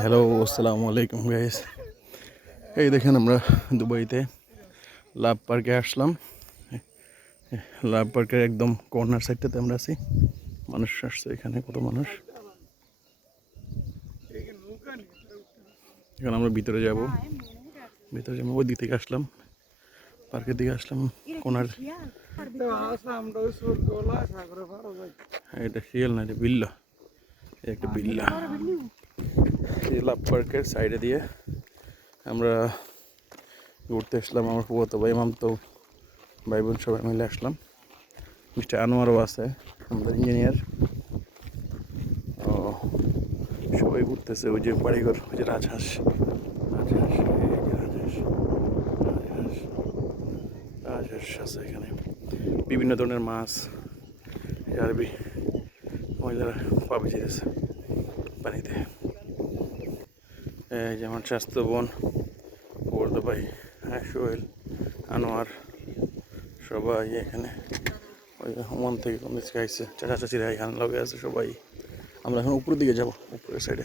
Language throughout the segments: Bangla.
হ্যালো, আসসালামু আলাইকুম গাইস। এই দেখেন আমরা দুবাইতে লাভ পার্কে আসলাম। লাভ পার্কের একদম কর্নার সাইডটাতে আমরা আছি। মানুষ আসছে এখানে, কত মানুষ। এখন আমরা ভিতরে যাব। ওই দিক থেকে আসলাম, পার্কের দিকে আসলাম কর্নার। এটা শিয়াল না, এটা বিল্লা। একটা বিল্লা। এই লাভ পার্কের সাইডে দিয়ে আমরা ঘুরতে আসলাম। আমার ফুফাতো ভাই, মামতো ভাই বোন সবাই মিলে আসলাম। মিস্টার আনোয়ারও আছে, আমাদের ইঞ্জিনিয়ার। ও সবাই ঘুরতেছে। ওই যে বাড়িঘর, ওই যে রাজহাঁস, রাজহাঁস, রাজহাঁস, রাজহাঁস, রাজহাঁস আছে এখানে। বিভিন্ন ধরনের মাছ। আরবি মহিলারা পা ভিজেছে পানিতে। এই যেমন স্বাস্থ্য বোন, বর্দ ভাই, সোহেল, আনোয়ার সবাই এখানে। ওই ওমান থেকে কোন দিকে আইসে, চাচা চাচিরা এখানে লগে আছে সবাই। আমরা এখন উপরের দিকে যাব, উপরের সাইডে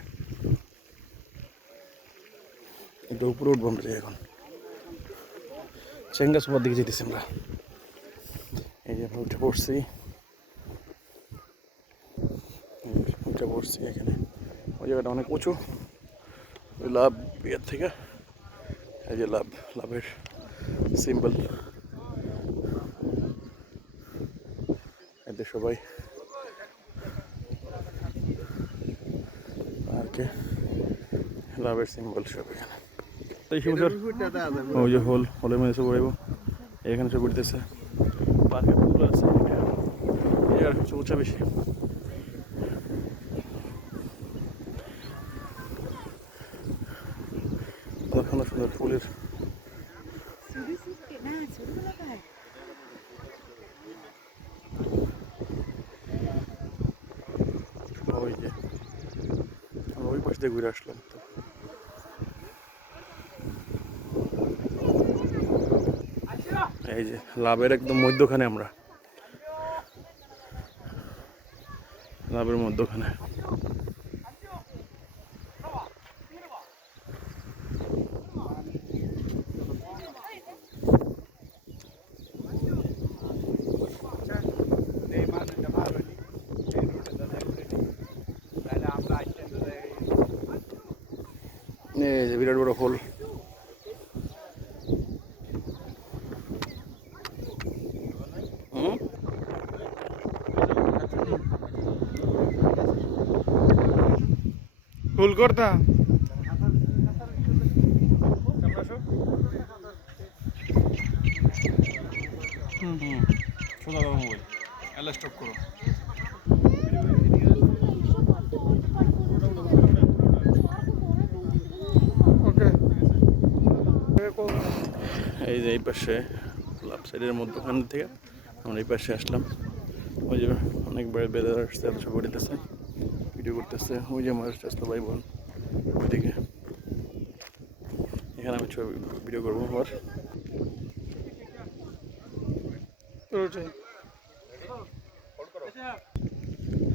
একটু উপরে উঠবো আমরা। এখন চেঙ্গা সোপার দিকে যেতেছি আমরা। এই যে উঠে পড়ছি, উঠে পড়ছি এখানে। ওই জায়গাটা অনেক উঁচু, ওই লাভ বিয়ের থেকে। এই যে লাভের সিম্বল। এতে সবাই পার্কে লাভের সিম্বল সব এখানে। ওই যে হলের মধ্যে সব উড়াইব, এখানে সব উঠতেছে। পার্কে ফুল আছে, এর কিছু উঁচা বেশি। সুন্দর সুন্দর ফুলের। ওই যে আমরা ওই পাশ দিয়ে ঘুরে আসলাম। তো এই যে লাভের একদম মধ্যখানে আমরা, লাভের মধ্যখানে। এই যে বিরাট বড় হোল। ফুল করতা সোজা করো মোবাইল, এলা স্টপ করো। এই যে এই পাশে লাভ সাইডের মধ্যখান থেকে আমরা এই পাশে আসলাম। ওই যে অনেক বেড়ে আসছে, সব উঠতেছে, ভিডিও করতেছে। ওই যে আমার স্বাস্থ্য ভাই বোন ওইদিকে। এখানে আমি ছবি ভিডিও করবো আবার।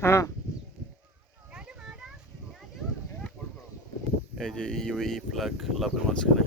হ্যাঁ, এই যে ইউএই ফ্ল্যাগ লাভের মাঝখানে।